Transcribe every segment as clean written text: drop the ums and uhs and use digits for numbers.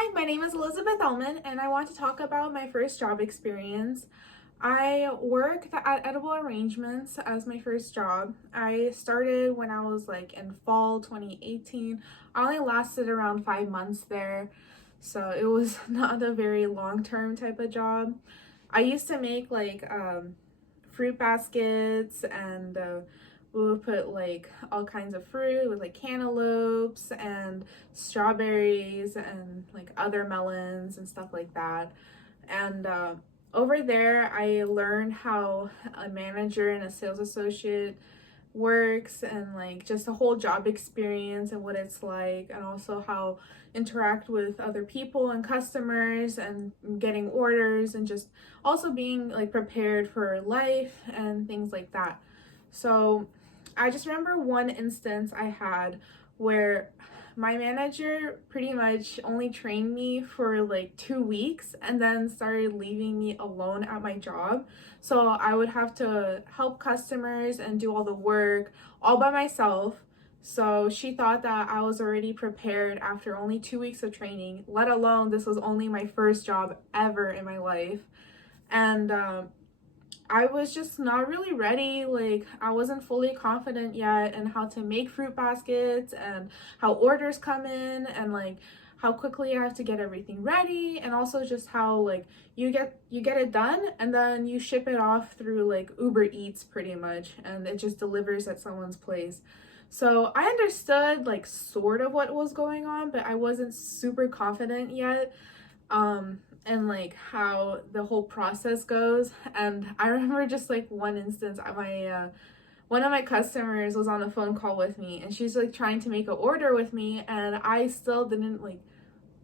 Hi, my name is Elizabeth Ellman, and I want to talk about my first job experience. I worked at Edible Arrangements as my first job. I started when I was like in fall 2018. I only lasted around 5 months there, so it was not a very long-term type of job. I used to make fruit baskets and we would put like all kinds of fruit with like cantaloupes and strawberries and like other melons and stuff like that. And over there, I learned how a manager and a sales associate works and like just the whole job experience and what it's like, and also how interact with other people and customers and getting orders, and just also being like prepared for life and things like that. So I just remember one instance I had where my manager pretty much only trained me for like 2 weeks and then started leaving me alone at my job. So I would have to help customers and do all the work all by myself. So she thought that I was already prepared after only 2 weeks of training, let alone this was only my first job ever in my life. And I was just not really ready. Like, I wasn't fully confident yet in how to make fruit baskets and how orders come in, and like how quickly I have to get everything ready, and also just how like you get it done and then you ship it off through like Uber Eats pretty much, and it just delivers at someone's place. So I understood like sort of what was going on, but I wasn't super confident yet. And like how the whole process goes. And I remember just like one instance, my one of my customers was on a phone call with me, and she's like trying to make an order with me, and I still didn't like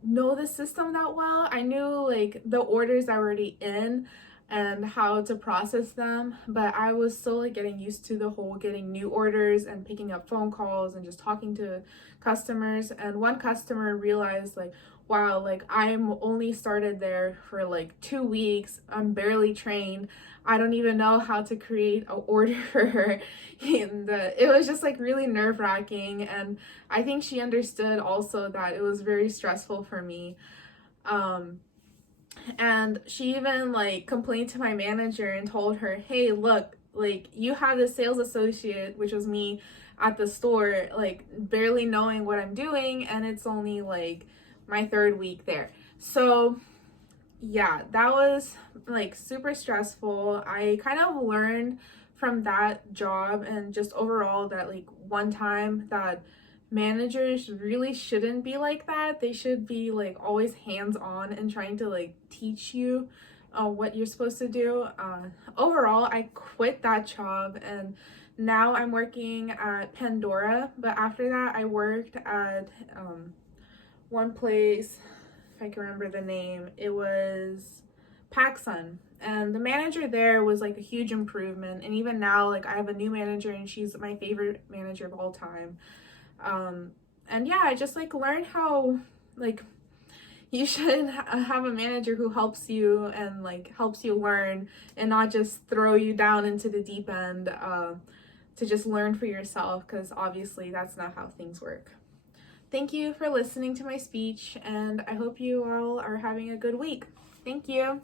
know the system that well. I knew like the orders that were already in and how to process them, but I was still like getting used to the whole getting new orders and picking up phone calls and just talking to customers. And one customer realized like, wow, like I'm only started there for like 2 weeks, I'm barely trained, I don't even know how to create an order. And it was just like really nerve-wracking, and I think she understood also that it was very stressful for me. Um, and she even like complained to my manager and told her, hey, look, like you have the sales associate, which was me, at the store, like barely knowing what I'm doing, and it's only like my third week there. So yeah, that was like super stressful. I kind of learned from that job and just overall that like one time that managers really shouldn't be like that. They should be like always hands-on and trying to like teach you what you're supposed to do. Overall, I quit that job, and now I'm working at Pandora. But after that, I worked at one place, if I can remember the name, it was PacSun. And the manager there was like a huge improvement. And even now, like I have a new manager, and she's my favorite manager of all time. And yeah, I just like learned how like you should have a manager who helps you and like helps you learn, and not just throw you down into the deep end to just learn for yourself, because obviously that's not how things work. Thank you for listening to my speech, and I hope you all are having a good week. Thank you.